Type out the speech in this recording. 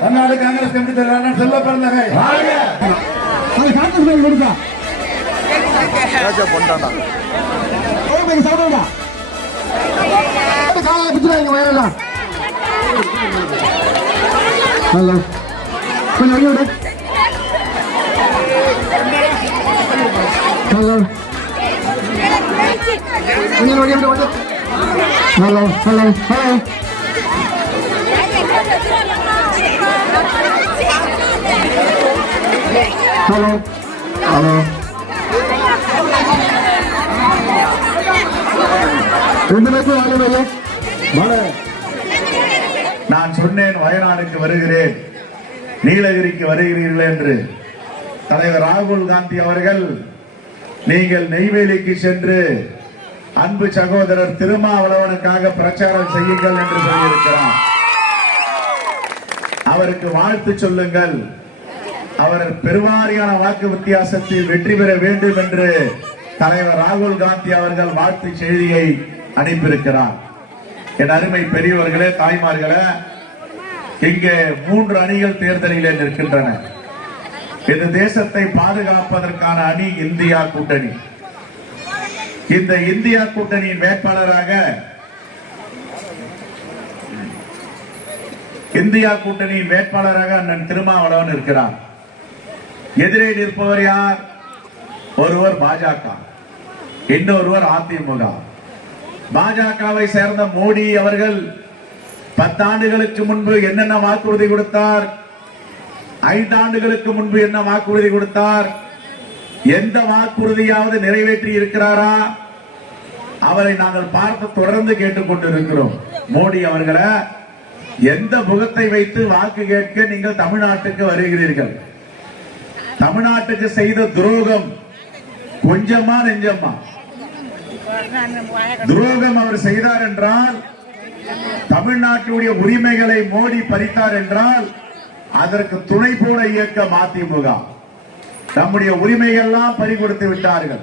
Tamil Nadu Congress committee தலைவர் செல்வ பிறந்தகை கொடுத்தா ஹலோ கொஞ்சம் hello hello hello hello hello hello நான் சொன்னேன் வயநாடுக்கு வருகிறேன், நீலகிரிக்கு வருகிறீர்கள் என்று. தலைவர் ராகுல் காந்தி அவர்கள் நீங்கள் நெய்வேலிக்கு சென்று அன்பு சகோதரர் திருமாவளவனுக்காக பிரச்சாரம் செய்யுங்கள் என்று சொல்லியிருக்கிறார். அவருக்கு வாழ்த்து சொல்லுங்கள். அவர் பெருவாரியான வாக்கு வித்தியாசத்தில் வெற்றி பெற வேண்டும் என்று தலைவர் ராகுல் காந்தி அவர்கள் வாழ்த்து செய்தியை அனுப்பியிருக்கிறார். என் அருமை பெரியவர்களே, தாய்மார்களே, இங்கே 3 அணிகள் தேர்தலில் நிற்கின்றன. இந்த தேசத்தை பாதுகாப்பதற்கான அணி இந்தியா கூட்டணி. இந்த இந்தியா கூட்டணியின் வேட்பாளராக அண்ணன் திருமாவளவன் இருக்கிறார். எதிரே நிற்பவர் யார்? ஒருவர் பாஜக, இன்னொருவர் அதிமுக. பாஜகவை சேர்ந்த மோடி அவர்கள் 10 ஆண்டுகளுக்கு முன்பு என்னென்ன வாக்குறுதி கொடுத்தார், 5 ஆண்டுகளுக்கு முன்பு என்ன வாக்குறுதி கொடுத்தார், எந்த வாக்குறுதியாவது நிறைவேற்றி இருக்கிறாரா? அவரை நாங்கள் பார்த்து தொடர்ந்து கேட்டுக்கொண்டிருக்கிறோம். மோடி அவர்களை எந்த முகத்தை வைத்து வாக்கு கேட்க நீங்கள் தமிழ்நாட்டுக்கு வருகிறீர்கள்? தமிழ்நாட்டுக்கு செய்த துரோகம் கொஞ்சமா நெஞ்சமா? துரோகம் அவர் செய்தார் என்றால், தமிழ்நாட்டுடைய உரிமைகளை மோடி பறித்தார் என்றால், அதற்கு துணை போன இயக்கம் அதிமுக. நம்முடைய உரிமைகள் எல்லாம் பறிகொடுத்து விட்டார்கள்.